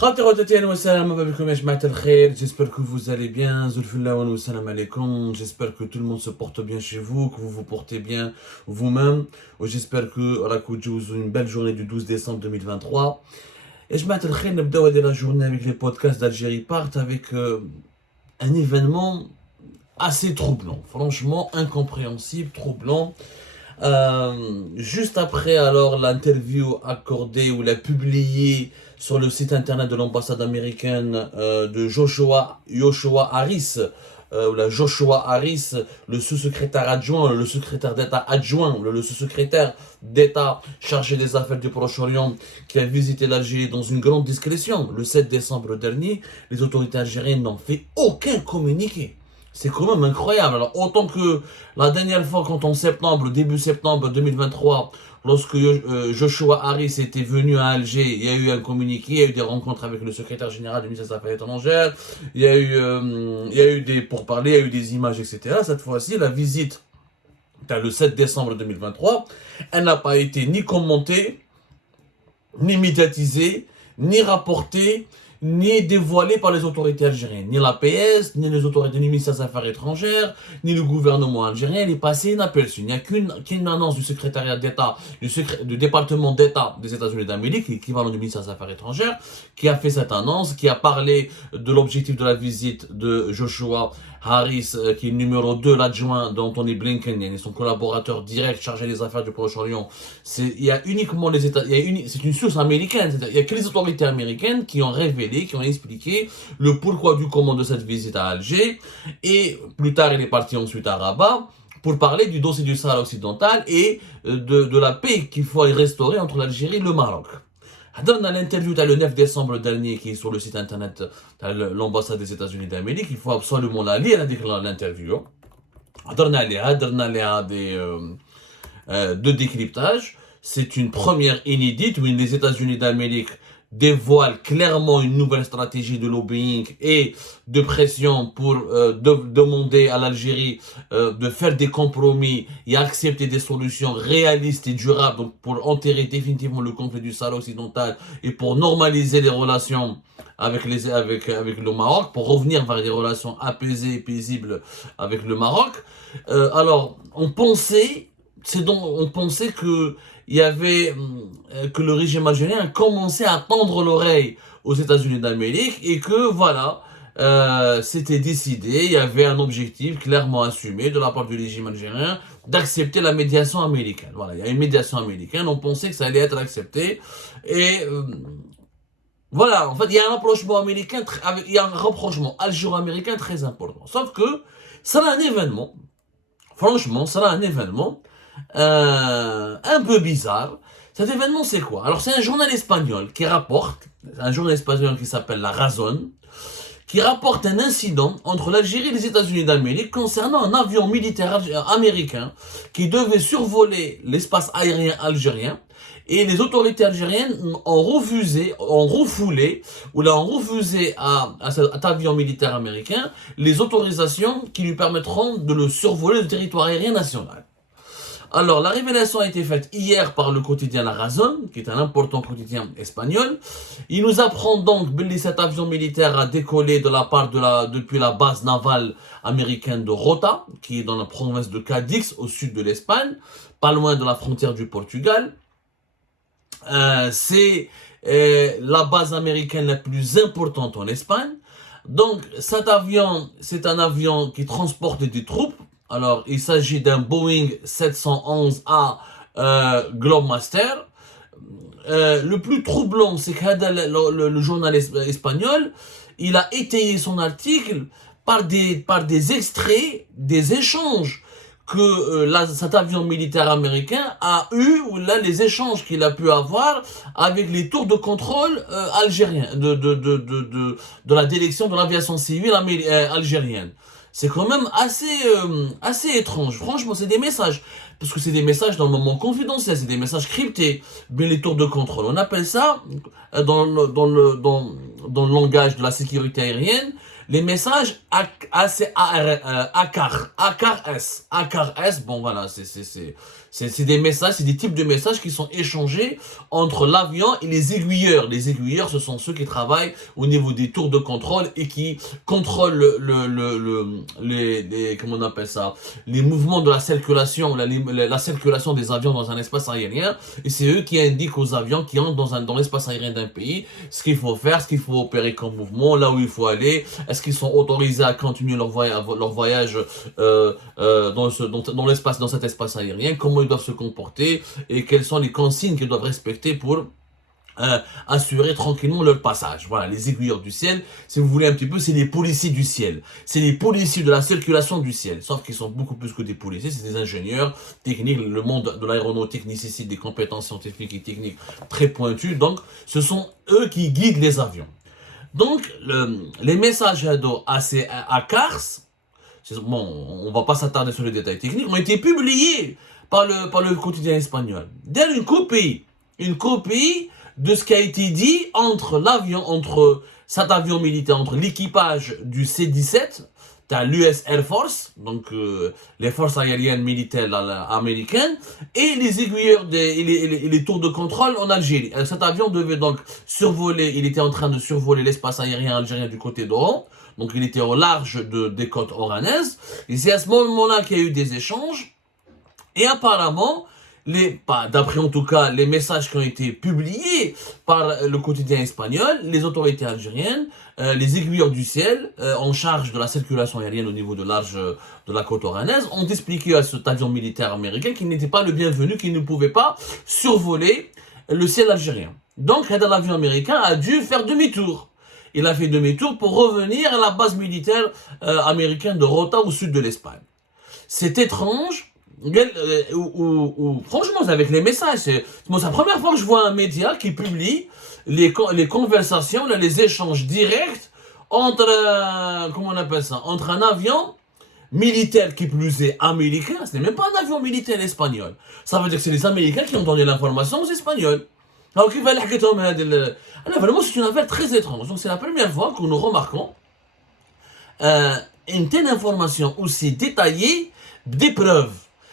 J'espère que vous allez bien. J'espère que tout le monde se porte bien chez vous, que vous vous portez bien vous-même. J'espère que vous avez une belle journée du 12 décembre 2023. Et je m'attends à la journée avec les podcasts d'Algérie Part avec un événement assez troublant, franchement incompréhensible, troublant. Juste après alors l'interview accordée ou la publiée sur le site internet de l'ambassade américaine de Joshua Harris, Joshua Harris, le sous-secrétaire adjoint, le secrétaire d'État adjoint, le sous-secrétaire d'État chargé des affaires du Proche-Orient, qui a visité l'Algérie dans une grande discrétion le 7 décembre dernier. Les autorités algériennes n'ont fait aucun communiqué. C'est quand même incroyable. Alors, autant que la dernière fois, quand en septembre, début septembre 2023, lorsque Joshua Harris était venu à Alger, il y a eu un communiqué, il y a eu des rencontres avec le secrétaire général du ministère des Affaires étrangères, il y a eu des pourparlers, il y a eu des images, etc. Cette fois-ci, la visite, le 7 décembre 2023, elle n'a pas été ni commentée, ni médiatisée, ni rapportée, ni dévoilé par les autorités algériennes. Ni l'APS, ni les autorités du ministère des Affaires étrangères, ni le gouvernement algérien. Il est passé inaperçu. Il n'y a qu'une annonce du secrétariat d'État, du département d'État des États-Unis d'Amérique, l'équivalent du ministère des Affaires étrangères, qui a fait cette annonce, qui a parlé de l'objectif de la visite de Joshua Harris, qui est numéro 2, l'adjoint d'Anthony Blinken, et son collaborateur direct chargé des affaires du Proche-Orient. Il y a uniquement les États, c'est une source américaine, il y a que les autorités américaines qui ont révélé, qui ont expliqué le pourquoi du comment de cette visite à Alger, et plus tard il est parti ensuite à Rabat, pour parler du dossier du Sahara occidental et de la paix qu'il faut restaurer entre l'Algérie et le Maroc. Dans l'interview le 9 décembre dernier qui est sur le site internet de l'ambassade des États-Unis d'Amérique, il faut absolument la lire l'interview. De décryptage. C'est une première inédite où les États-Unis d'Amérique dévoilent clairement une nouvelle stratégie de lobbying et de pression pour demander à l'Algérie de faire des compromis et accepter des solutions réalistes et durables, donc pour enterrer définitivement le conflit du Sahara occidental et pour normaliser les relations avec le Maroc, pour revenir vers des relations apaisées et paisibles avec le Maroc. Alors, on pensait que il y avait que le régime algérien commençait à tendre l'oreille aux États-Unis d'Amérique et que voilà, c'était décidé, il y avait un objectif clairement assumé de la part du régime algérien d'accepter la médiation américaine. Voilà, il y a une médiation américaine, on pensait que ça allait être accepté et voilà, en fait, il y a un rapprochement américain, il y a un rapprochement algéro-américain très important. Sauf que ça a un événement, franchement, ça a un événement un peu bizarre. Cet événement, c'est quoi? Alors, c'est un journal espagnol qui rapporte, un journal espagnol qui s'appelle La Razón, qui rapporte un incident entre l'Algérie et les États-Unis d'Amérique concernant un avion militaire américain qui devait survoler l'espace aérien algérien. Et les autorités algériennes ont refusé à cet avion militaire américain les autorisations qui lui permettront de le survoler du territoire aérien national. Alors, la révélation a été faite hier par le quotidien La Razón, qui est un important quotidien espagnol. Il nous apprend donc que cet avion militaire a décollé depuis la base navale américaine de Rota, qui est dans la province de Cadix, au sud de l'Espagne, pas loin de la frontière du Portugal. C'est la base américaine la plus importante en Espagne. Donc, cet avion, c'est un avion qui transporte des troupes. Alors, il s'agit d'un Boeing 711A Globemaster. Le plus troublant, c'est que le journal espagnol, il a étayé son article par des extraits, des échanges que cet avion militaire américain a eu, ou là les échanges qu'il a pu avoir avec les tours de contrôle algériens, de la direction de l'aviation civile algérienne. C'est quand même assez étrange. Franchement, c'est des messages. Parce que c'est des messages dans le moment confidentiel, c'est des messages cryptés. Mais les tours de contrôle, on appelle ça, dans le langage de la sécurité aérienne, les messages ACAR S. ACAR S, bon voilà, C'est des messages, c'est des types de messages qui sont échangés entre l'avion et les aiguilleurs. Les aiguilleurs, ce sont ceux qui travaillent au niveau des tours de contrôle et qui contrôlent comment on appelle ça, les mouvements de la circulation, la circulation des avions dans un espace aérien. Et c'est eux qui indiquent aux avions qui entrent dans l'espace aérien d'un pays ce qu'il faut faire, ce qu'il faut opérer comme mouvement, là où il faut aller, est-ce qu'ils sont autorisés à continuer leur voyage dans l'espace, dans cet espace aérien, comment ils doivent se comporter et quelles sont les consignes qu'ils doivent respecter pour assurer tranquillement leur passage. Voilà, les aiguilleurs du ciel, si vous voulez un petit peu, c'est les policiers du ciel. C'est les policiers de la circulation du ciel. Sauf qu'ils sont beaucoup plus que des policiers, c'est des ingénieurs techniques. Le monde de l'aéronautique nécessite des compétences scientifiques et techniques très pointues. Donc, ce sont eux qui guident les avions. Donc, les messages à Kars, bon, on va pas s'attarder sur les détails techniques, ont été publiés par le quotidien espagnol. Dès une copie de ce qui a été dit entre cet avion militaire, entre l'équipage du C-17, t'as l'US Air Force, donc les forces aériennes militaires américaines, et les aiguilleurs et les tours de contrôle en Algérie. Cet avion devait donc survoler, il était en train de survoler l'espace aérien algérien du côté d'Oran, donc il était au large des côtes oranaises, et c'est à ce moment-là qu'il y a eu des échanges, et apparemment, d'après en tout cas les messages qui ont été publiés par le quotidien espagnol, les autorités algériennes, les aiguilleurs du ciel en charge de la circulation aérienne au niveau de large de la côte oranaise ont expliqué à cet avion militaire américain qu'il n'était pas le bienvenu, qu'il ne pouvait pas survoler le ciel algérien. Donc l'avion américain a dû faire demi-tour. Il a fait demi-tour pour revenir à la base militaire américaine de Rota au sud de l'Espagne. C'est étrange. Franchement, c'est avec les messages, c'est la première fois que je vois un média qui publie les conversations, les échanges directs entre, comment on appelle ça, entre un avion militaire qui plus est américain, ce n'est même pas un avion militaire espagnol. Ça veut dire que c'est les Américains qui ont donné l'information aux Espagnols. Alors, vraiment, c'est une affaire très étrange. Donc, c'est la première fois que nous remarquons une telle information aussi détaillée, des preuves.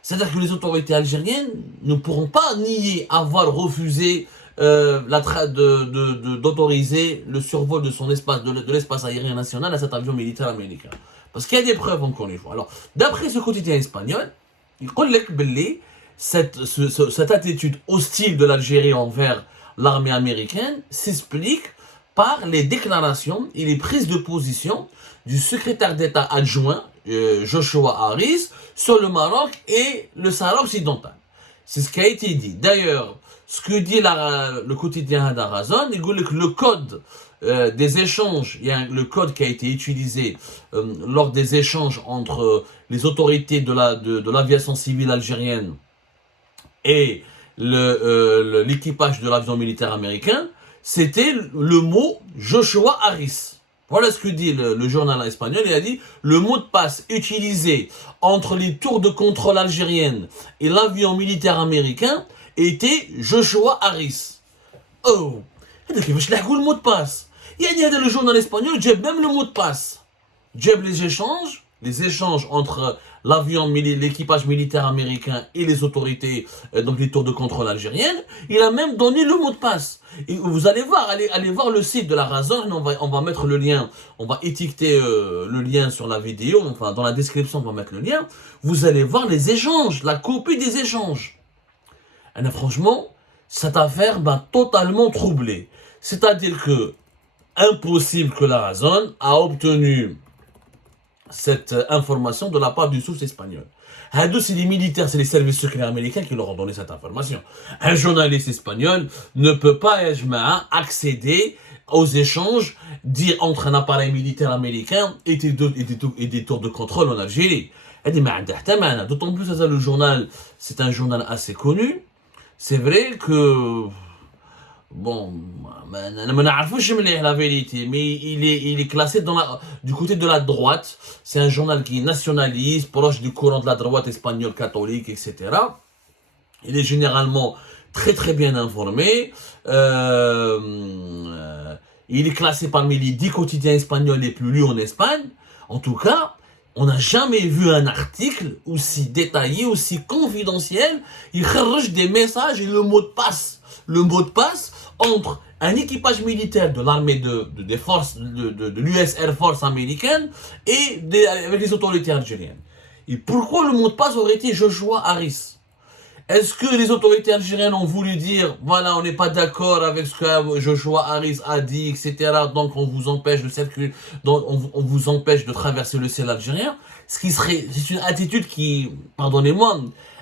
C'est-à-dire que les autorités algériennes ne pourront pas nier avoir refusé d'autoriser le survol de son espace, de l'espace aérien national à cet avion militaire américain. Parce qu'il y a des preuves encore une fois. Alors, d'après ce quotidien espagnol, il dit cette attitude hostile de l'Algérie envers l'armée américaine s'explique par les déclarations et les prises de position du secrétaire d'État adjoint Joshua Harris sur le Maroc et le Sahara occidental. C'est ce qui a été dit. D'ailleurs, ce que dit le quotidien Hadarazon, il dit que le code des échanges, il y a le code qui a été utilisé lors des échanges entre les autorités de l'aviation civile algérienne et l'équipage de l'avion militaire américain, c'était le mot Joshua Harris. Voilà ce que dit le journal espagnol. Il a dit le mot de passe utilisé entre les tours de contrôle algériennes et l'avion militaire américain était Joshua Harris. Oh, كيفاش لحقوا le mot de passe. يعني هذا le journal espagnol جاب même le mot de passe. جاب les échanges entre l'équipage militaire américain et les autorités, donc les tours de contrôle algériennes. Il a même donné le mot de passe. Et vous allez voir, allez voir le site de la Razon, on va mettre le lien, on va étiqueter le lien sur la vidéo, enfin dans la description on va mettre le lien. Vous allez voir les échanges, la copie des échanges. Et franchement, cette affaire m'a totalement troublé. C'est-à-dire que, impossible que la Razon a obtenu cette information de la part d'une source espagnole. C'est les militaires, c'est les services secrets américains qui leur ont donné cette information. Un journaliste espagnol ne peut pas accéder aux échanges entre un appareil militaire américain et des tours de contrôle en Algérie. D'autant plus que le journal, c'est un journal assez connu. C'est vrai que bon, la vérité, mais il est classé du côté de la droite. C'est un journal qui est nationaliste, proche du courant de la droite espagnole catholique, etc. Il est généralement très très bien informé. Il est classé parmi les 10 quotidiens espagnols les plus lus en Espagne. En tout cas, On n'a jamais vu un article aussi détaillé, aussi confidentiel. Il cherche des messages et le mot de passe. Le mot de passe entre un équipage militaire de l'armée des forces de l'US Air Force américaine et avec les autorités algériennes. Et pourquoi le mot de passe aurait été Joshua Harris? Est-ce que les autorités algériennes ont voulu dire, voilà, on n'est pas d'accord avec ce que Joshua Harris a dit, etc., donc on vous empêche de circuler, donc on vous empêche de traverser le ciel algérien? C'est une attitude qui, pardonnez-moi,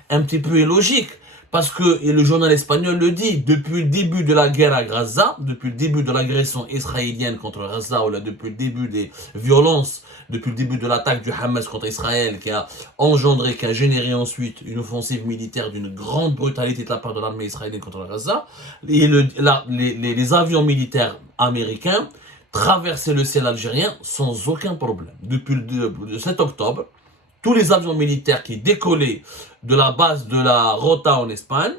un petit peu illogique. Parce que, et le journal espagnol le dit, depuis le début de la guerre à Gaza, depuis le début de l'agression israélienne contre Gaza, ou là, depuis le début des violences, depuis le début de l'attaque du Hamas contre Israël, qui a engendré, qui a généré ensuite une offensive militaire d'une grande brutalité de la part de l'armée israélienne contre Gaza, et les avions militaires américains traversaient le ciel algérien sans aucun problème. Depuis le 7 octobre, tous les avions militaires qui décollaient de la base de la Rota en Espagne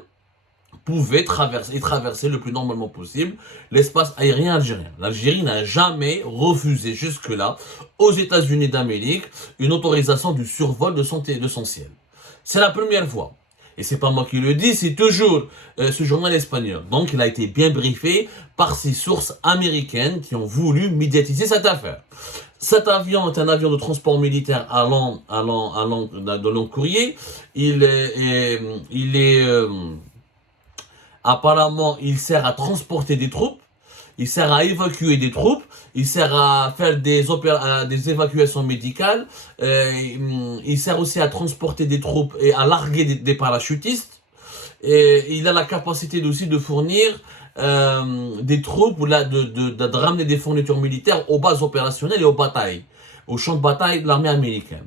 pouvaient traverser le plus normalement possible l'espace aérien algérien. L'Algérie n'a jamais refusé jusque-là aux États-Unis d'Amérique une autorisation du survol de son ciel. C'est la première fois. Et c'est pas moi qui le dis, c'est toujours ce journal espagnol. Donc il a été bien briefé par ces sources américaines qui ont voulu médiatiser cette affaire. Cet avion est un avion de transport militaire de long courrier. Apparemment, il sert à transporter des troupes. Il sert à évacuer des troupes, il sert à faire des évacuations médicales, il sert aussi à transporter des troupes et à larguer des parachutistes. Et il a la capacité aussi de fournir des troupes, ou de ramener des fournitures militaires aux bases opérationnelles et aux batailles, aux champs de bataille de l'armée américaine.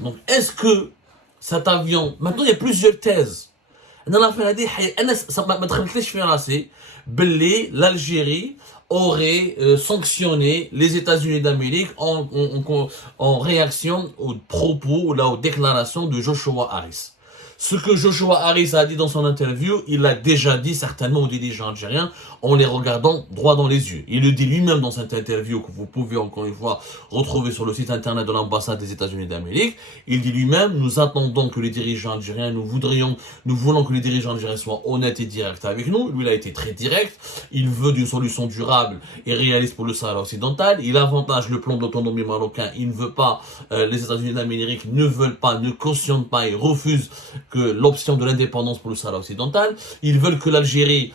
Donc, est-ce que cet avion... Maintenant, il y a plusieurs thèses. L'Algérie aurait sanctionné les États-Unis d'Amérique en réaction aux propos ou aux déclarations de Joshua Harris. Ce que Joshua Harris a dit dans son interview, il l'a déjà dit certainement aux dirigeants algériens en les regardant droit dans les yeux. Il le dit lui-même dans cette interview que vous pouvez encore une fois retrouver sur le site internet de l'ambassade des États-Unis d'Amérique. Il dit lui-même, nous attendons que les dirigeants algériens, nous voulons que les dirigeants algériens soient honnêtes et directs avec nous. Lui, il a été très direct. Il veut une solution durable et réaliste pour le Sahara occidental. Il avantage le plan d'autonomie marocain. Il ne veut pas, les États-Unis d'Amérique ne veulent pas, ne cautionnent pas et refusent que l'option de l'indépendance pour le Sahara occidental. Ils veulent que l'Algérie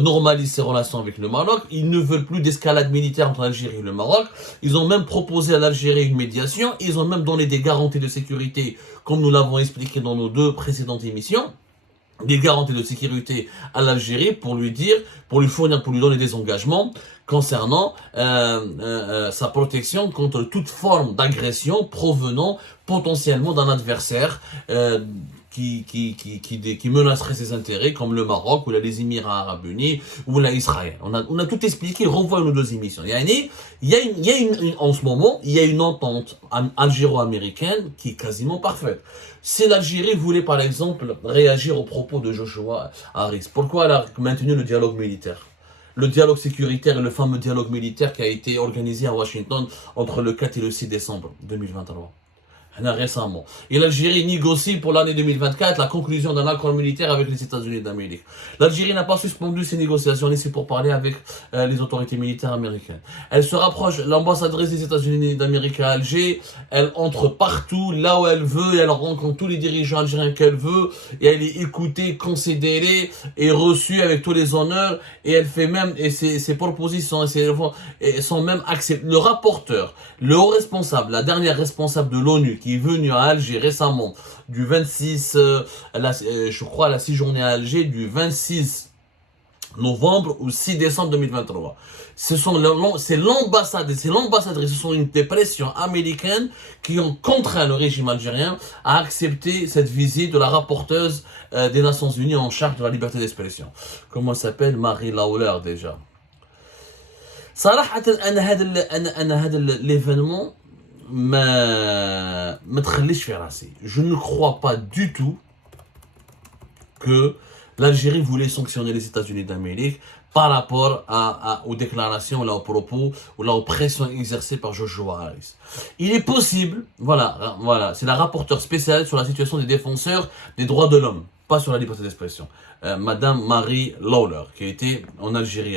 normalise ses relations avec le Maroc. Ils ne veulent plus d'escalade militaire entre l'Algérie et le Maroc. Ils ont même proposé à l'Algérie une médiation. Ils ont même donné des garanties de sécurité, comme nous l'avons expliqué dans nos 2 précédentes émissions. Des garanties de sécurité à l'Algérie pour lui donner des engagements concernant sa protection contre toute forme d'agression provenant potentiellement d'un adversaire qui menacerait ses intérêts, comme le Maroc, ou les Émirats Arabes Unis, ou Israël. On a tout expliqué, renvoie nos 2 émissions. En ce moment, il y a une entente algéro-américaine qui est quasiment parfaite. Si l'Algérie voulait, par exemple, réagir aux propos de Joshua Harris, pourquoi elle a maintenu le dialogue militaire? Le dialogue sécuritaire et le fameux dialogue militaire qui a été organisé à Washington entre le 4 et le 6 décembre 2023. Récemment. Et l'Algérie négocie pour l'année 2024 la conclusion d'un accord militaire avec les États-Unis d'Amérique. L'Algérie n'a pas suspendu ses négociations ici pour parler avec les autorités militaires américaines. Elle se rapproche, l'ambassadrice des États-Unis d'Amérique à Alger, elle entre partout, là où elle veut, et elle rencontre tous les dirigeants algériens qu'elle veut, et elle est écoutée, considérée, et reçue avec tous les honneurs, et elle fait même, et ses propositions sont même acceptées. Le rapporteur, le haut responsable, la dernière responsable de l'ONU, qui est venu à Alger récemment, du 26, je crois à la 6 journée à Alger, du 26 novembre au 6 décembre 2023. C'est l'ambassade et c'est l'ambassadrice, ce sont des pressions américaines qui ont contraint le régime algérien à accepter cette visite de la rapporteuse des Nations Unies en charge de la liberté d'expression. Comment elle s'appelle? Marie Lawler déjà. صراحة أنا هذا l'événement ما تخليش في راسي. Je ne crois pas du tout que l'Algérie voulait sanctionner les États-Unis d'Amérique par rapport aux déclarations, là, aux propos, ou là, aux pressions exercées par Joshua Harris. Il est possible, voilà, c'est la rapporteure spéciale sur la situation des défenseurs des droits de l'homme, pas sur la liberté d'expression, Madame Marie Lawler, qui a été en Algérie,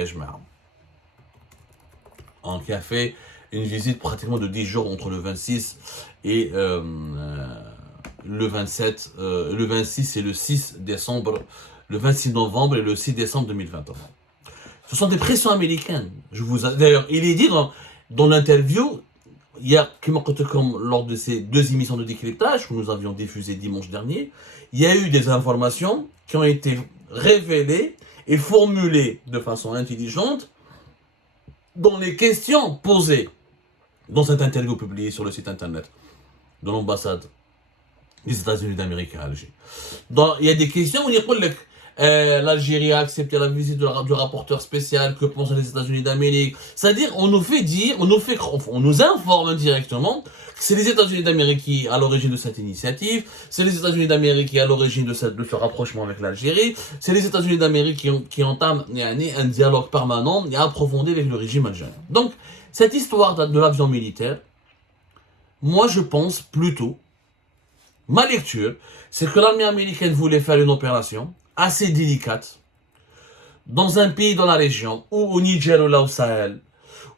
qui a fait une visite pratiquement de 10 jours entre le 26 et le 27, le 26 et le 6 décembre, le 26 novembre et le 6 décembre 2021. Ce sont des pressions américaines. D'ailleurs, il est dit dans l'interview, comme lors de ces 2 émissions de décryptage que nous avions diffusées dimanche dernier, il y a eu des informations qui ont été révélées et formulées de façon intelligente dans les questions posées dans cette interview publiée sur le site internet de l'ambassade des États-Unis d'Amérique à Alger. Il y a des questions où il y a l'Algérie a accepté la visite du rapporteur spécial, que pensent les États-Unis d'Amérique. C'est-à-dire, on nous informe indirectement que c'est les États-Unis d'Amérique qui sont à l'origine de cette initiative, c'est les États-Unis d'Amérique qui sont à l'origine de ce rapprochement avec l'Algérie, c'est les États-Unis d'Amérique qui entament un dialogue permanent et approfondi avec le régime algérien. Donc, cette histoire de l'avion militaire, moi je pense plutôt, ma lecture, c'est que l'armée américaine voulait faire une opération assez délicate dans un pays dans la région, ou au Niger ou là au Sahel,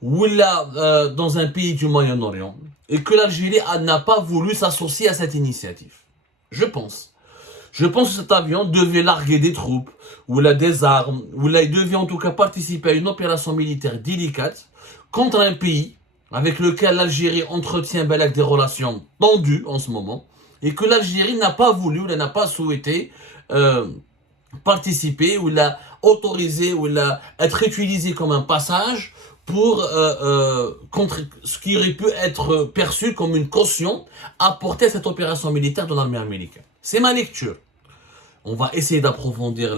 ou là dans un pays du Moyen-Orient, et que l'Algérie n'a pas voulu s'associer à cette initiative. Je pense que cet avion devait larguer des troupes, ou là des armes, ou là il devait en tout cas participer à une opération militaire délicate contre un pays avec lequel l'Algérie entretient des relations tendues en ce moment, et que l'Algérie n'a pas voulu, ou n'a pas souhaité participer, ou l'a autorisé, ou l'a être utilisé comme un passage pour contre ce qui aurait pu être perçu comme une caution apportée à cette opération militaire de l'armée américaine. C'est ma lecture. On va essayer d'approfondir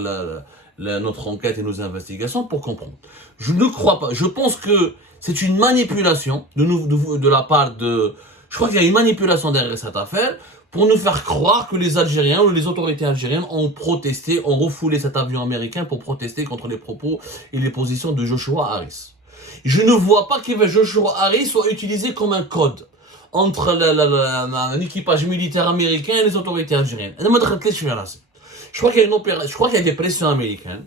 notre enquête et nos investigations pour comprendre. Je ne crois pas. Je pense que c'est une manipulation de la part de... Je crois qu'il y a une manipulation derrière cette affaire pour nous faire croire que les Algériens ou les autorités algériennes ont protesté, ont refoulé cet avion américain pour protester contre les propos et les positions de Joshua Harris. Je ne vois pas que Joshua Harris soit utilisé comme un code entre un équipage militaire américain et les autorités algériennes. Je crois qu'il y a des pressions américaines,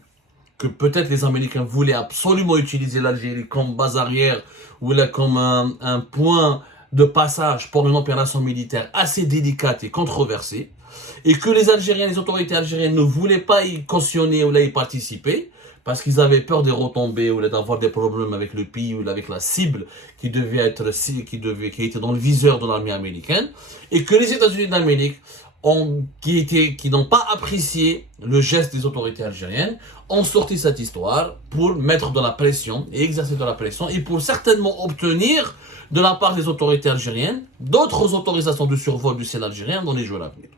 que peut-être les Américains voulaient absolument utiliser l'Algérie comme base arrière ou là comme un point de passage pour une opération militaire assez délicate et controversée, et que les Algériens, les autorités algériennes ne voulaient pas y cautionner ou là y participer, parce qu'ils avaient peur de retomber ou d'avoir des problèmes avec le pays ou avec la cible qui était dans le viseur de l'armée américaine, et que les États-Unis d'Amérique qui n'ont pas apprécié le geste des autorités algériennes, ont sorti cette histoire pour mettre de la pression et exercer de la pression et pour certainement obtenir de la part des autorités algériennes d'autres autorisations de survol du ciel algérien dans les jours à venir.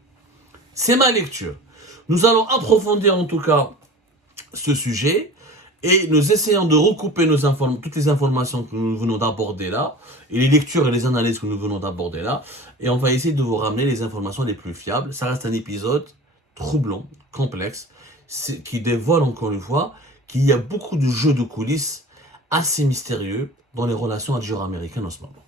C'est ma lecture. Nous allons approfondir en tout cas ce sujet et nous essayons de recouper toutes les informations que nous venons d'aborder là et les lectures et les analyses que nous venons d'aborder là, et on va essayer de vous ramener les informations les plus fiables. Ça reste un épisode troublant, complexe, qui dévoile encore une fois qu'il y a beaucoup de jeux de coulisses assez mystérieux dans les relations algéro-américaines en ce moment.